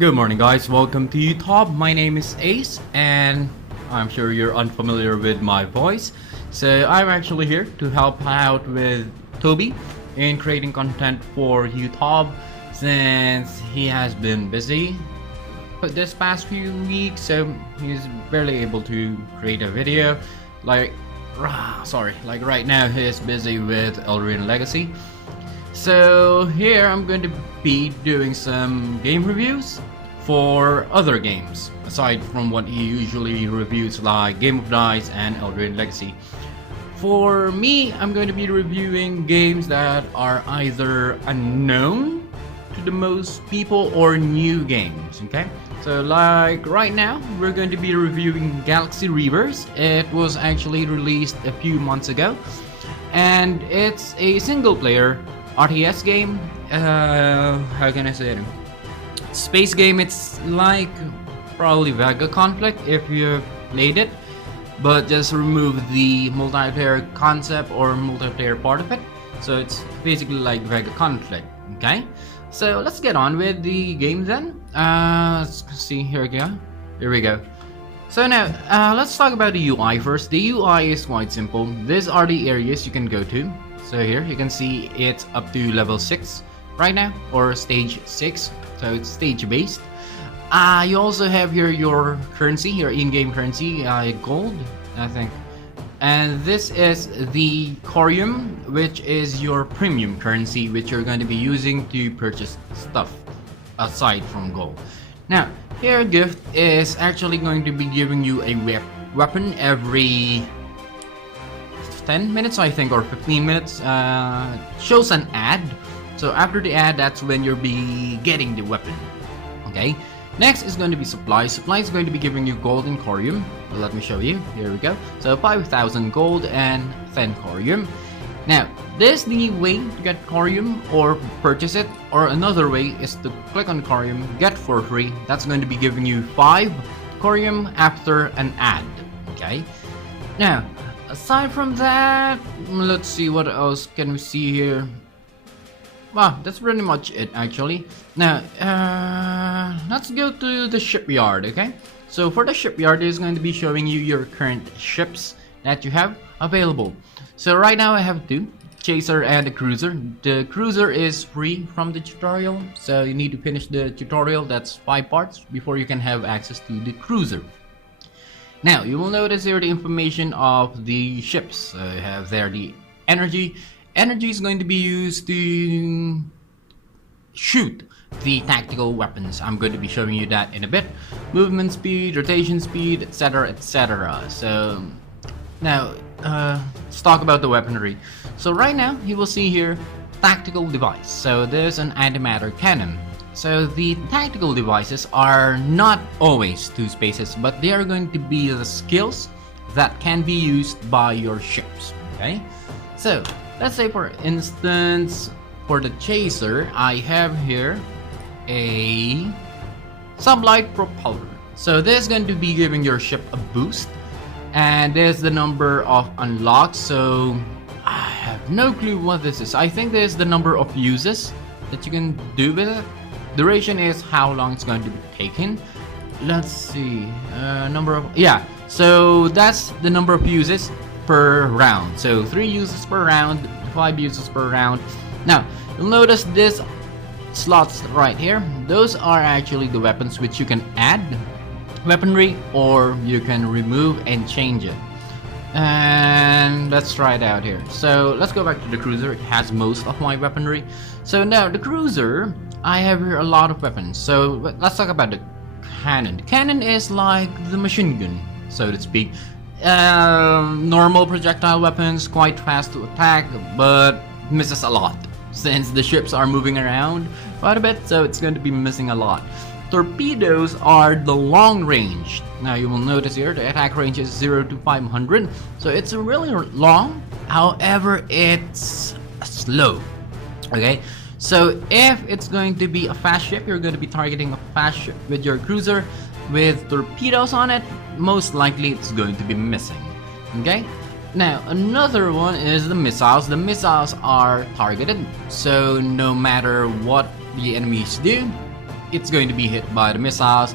Good morning, guys. Welcome to YouTube. My name is Ace, and I'm sure you're unfamiliar with my voice. So I'm actually here to help out with Toby in creating content for YouTube since he has been busy this past few weeks, so he's barely able to create a video. Like right now he's busy with Eldraine Legacy. So here I'm going to be doing some game reviews for other games aside from what he usually reviews, like Game of Dice and Eldraine Legacy. For me, I'm going to be reviewing games that are either unknown to the most people or new games, okay? So like right now, we're going to be reviewing Galaxy Reavers. It was actually released a few months ago, and it's a single player RTS game. How can I say it? Space game. It's like probably Vega Conflict if you've played it, but just remove the multiplayer concept or multiplayer part of it. So it's basically like Vega Conflict. Okay, so let's get on with the game then. Let's see, here we go. So now let's talk about the UI first. The UI is quite simple. These are the areas you can go to. So here you can see it's up to level 6 right now, or stage 6, so it's stage based. You also have here your currency, your in-game currency, gold, I think. And this is the Corium, which is your premium currency, which you're going to be using to purchase stuff aside from gold. Now, here gift is actually going to be giving you a weapon every 10 minutes, I think, or 15 minutes. Shows an ad. So after the ad, that's when you'll be getting the weapon. Okay. Next is going to be supply. Supply is going to be giving you gold and corium. Let me show you. Here we go. So 5,000 gold and 10 corium. Now, this is the way to get corium or purchase it. Or another way is to click on corium, get for free. That's going to be giving you 5 corium after an ad. Okay. Now, aside from that, let's see what else can we see here. Wow, that's pretty much it actually. Now, let's go to the shipyard, okay? So for the shipyard, it's going to be showing you your current ships that you have available. So right now I have 2, Chaser and the Cruiser. The Cruiser is free from the tutorial, so you need to finish the tutorial. That's 5 parts before you can have access to the Cruiser. Now, you will notice here the information of the ships. So you have there the energy. Energy is going to be used to shoot the tactical weapons. I'm going to be showing you that in a bit. Movement speed, rotation speed, etc, etc. So now let's talk about the weaponry. So right now you will see here tactical device. So there's an antimatter cannon. So the tactical devices are not always 2 spaces, but they are going to be the skills that can be used by your ships. Okay, so let's say for instance for the Chaser, I have here a sublight propeller. So this is going to be giving your ship a boost, and there's the number of unlocks. So I have no clue what this is. I think there's the number of uses that you can do with it. Duration is how long it's going to be taken. Let's see, so that's the number of uses per round. So 3 uses per round, 5 uses per round. Now you'll notice this slots right here. Those are actually the weapons which you can add weaponry or you can remove and change it. And let's try it out here. So let's go back to the Cruiser. It has most of my weaponry. So now the Cruiser, I have here a lot of weapons. So let's talk about the cannon. The cannon is like the machine gun, so to speak. Normal projectile weapons, quite fast to attack, but misses a lot since the ships are moving around quite a bit, so it's going to be missing a lot. Torpedoes are the long range. Now you will notice here the attack range is 0 to 500, so it's really long. However, it's slow. Okay, so if it's going to be a fast ship, you're going to be targeting a fast ship with your Cruiser with torpedoes on it, most likely it's going to be missing. Okay, now another one is the missiles. The missiles are targeted, so no matter what the enemies do, it's going to be hit by the missiles.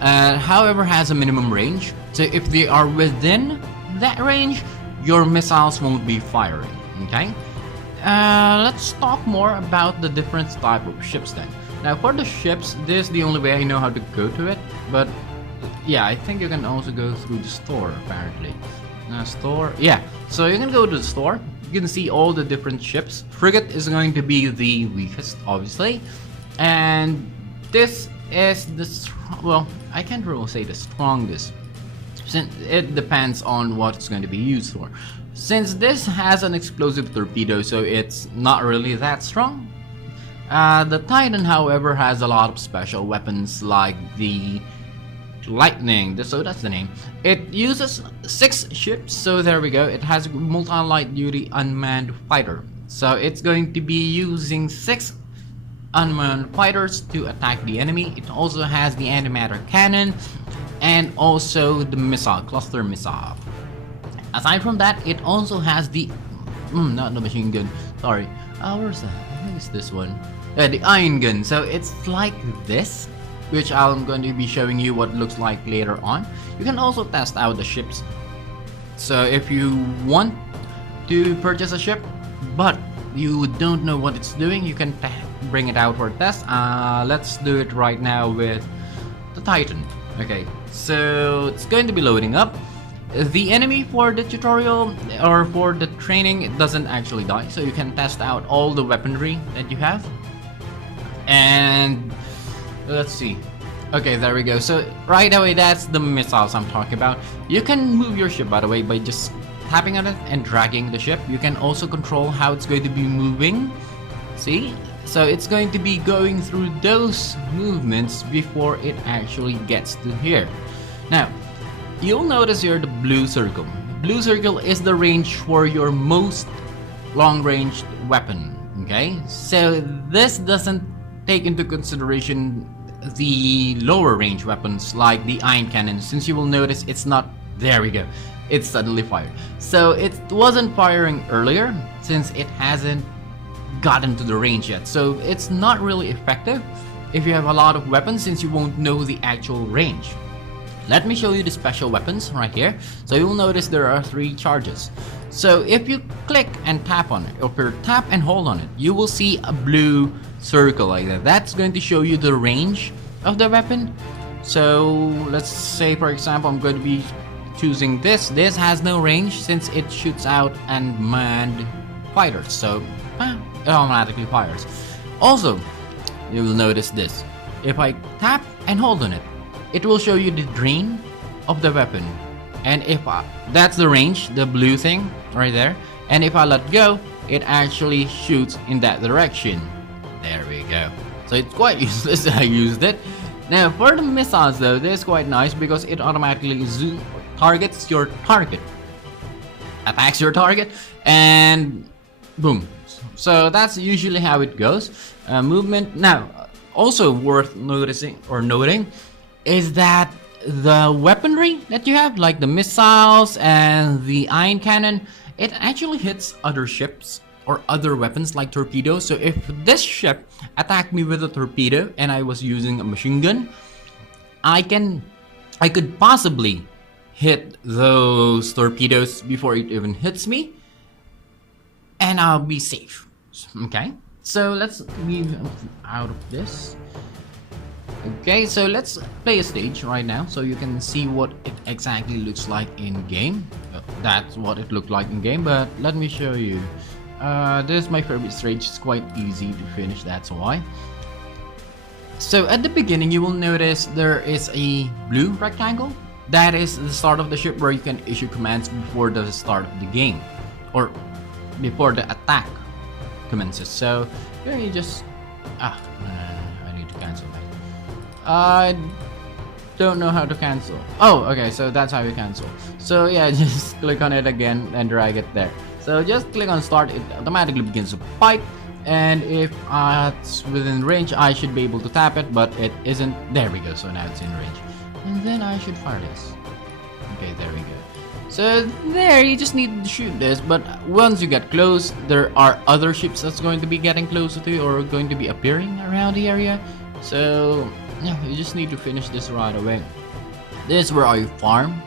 However, has a minimum range. So if they are within that range, your missiles won't be firing. Okay. Let's talk more about the different type of ships then. Now for the ships, this is the only way I know how to go to it, but yeah, I think you can also go through the store apparently. Store, yeah, so you can go to the store, you can see all the different ships. Frigate is going to be the weakest, obviously, and this is the, well, I can't really say the strongest, since it depends on what it's going to be used for. Since this has an explosive torpedo, so it's not really that strong. The Titan, however, has a lot of special weapons like the Lightning, so that's the name. It uses 6 ships, so there we go. It has a multi-light duty unmanned fighter. So it's going to be using 6 unmanned fighters to attack the enemy. It also has the antimatter cannon and also the missile, cluster missile. Aside from that, it also has the not the machine gun, sorry. Where's that? I think it's this one. The iron gun. So it's like this, which I'm going to be showing you what it looks like later on. You can also test out the ships. So if you want to purchase a ship but you don't know what it's doing, you can bring it out for a test. Let's do it right now with the Titan. Okay, so it's going to be loading up. The enemy for the tutorial or for the training, it doesn't actually die, so you can test out all the weaponry that you have. And let's see. Okay, there we go. So right away, that's the missiles I'm talking about. You can move your ship, by the way, by just tapping on it and dragging the ship. You can also control how it's going to be moving. See? So it's going to be going through those movements before it actually gets to here. Now, you'll notice here the blue circle. Blue circle is the range for your most long-range weapon. Okay? So this doesn't take into consideration the lower range weapons like the iron cannon, since you will notice it's not, there we go, it's suddenly fired. So it wasn't firing earlier since it hasn't gotten to the range yet, so it's not really effective if you have a lot of weapons, since you won't know the actual range. Let me show you the special weapons right here. So you'll notice there are 3 charges. So if you click and tap on it, or if you tap and hold on it, you will see a blue circle like that. That's going to show you the range of the weapon. So let's say, for example, I'm going to be choosing this. This has no range since it shoots out unmanned fighters, so it automatically fires. Also, you will notice this. If I tap and hold on it, it will show you the drain of the weapon. And if that's the range, the blue thing right there. And if I let go, it actually shoots in that direction. There we go. So it's quite useless. I used it. Now for the missiles though, this is quite nice because it automatically targets your target, attacks your target, and boom. So that's usually how it goes. Movement. Now, also worth noticing or noting is that the weaponry that you have, like the missiles and the iron cannon, it actually hits other ships or other weapons like torpedoes. So if this ship attacked me with a torpedo and I was using a machine gun, I could possibly hit those torpedoes before it even hits me, and I'll be safe. Okay, so let's leave out of this. Okay, so let's play a stage right now so you can see what it exactly looks like in game. That's what it looked like in game, but let me show you. This is my favorite stage. It's quite easy to finish, that's why. So at the beginning you will notice there is a blue rectangle. That is the start of the ship where you can issue commands before the start of the game, or before the attack commences. So here you just I need to cancel that. I don't know how to cancel. Oh, okay, so that's how you cancel. So yeah, just click on it again and drag it there. So just click on start, it automatically begins to fight, and if it's within range, I should be able to tap it, but it isn't. There we go, so now it's in range. And then I should fire this. Okay, there we go. So there, you just need to shoot this, but once you get close, there are other ships that's going to be getting closer to you or going to be appearing around the area. So yeah, you just need to finish this right away. This is where I farm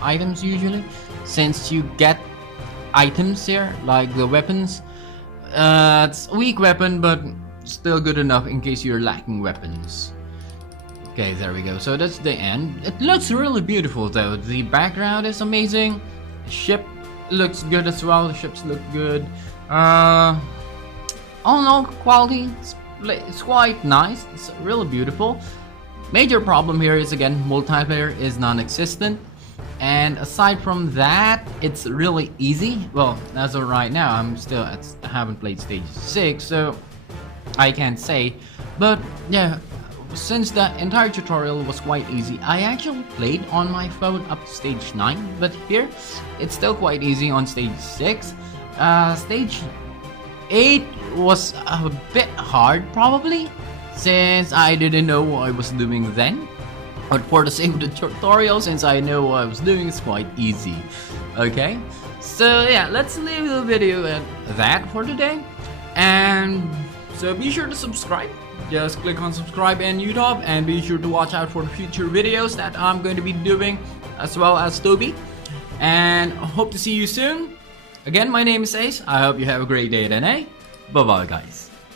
items usually, since you get items here like the weapons. It's a weak weapon, but still good enough in case you're lacking weapons. Okay, there we go. So that's the end. It looks really beautiful though. The background is amazing. The ship looks good as well. The ships look good. All in all, quality it's quite nice. It's really beautiful. Major problem here is again multiplayer is non-existent. And aside from that, it's really easy. Well, as of right now, I haven't played stage 6, so I can't say. But yeah, since the entire tutorial was quite easy, I actually played on my phone up to stage 9, but here it's still quite easy on stage 6. Stage 8 was a bit hard probably, since I didn't know what I was doing then. But for the sake of the tutorial, since I know what I was doing, it's quite easy. Okay, so yeah, let's leave the video at that for today. And so be sure to subscribe. Just click on subscribe in YouTube, and be sure to watch out for future videos that I'm going to be doing, as well as Toby. And hope to see you soon. Again, my name is Ace. I hope you have a great day today. Bye bye guys.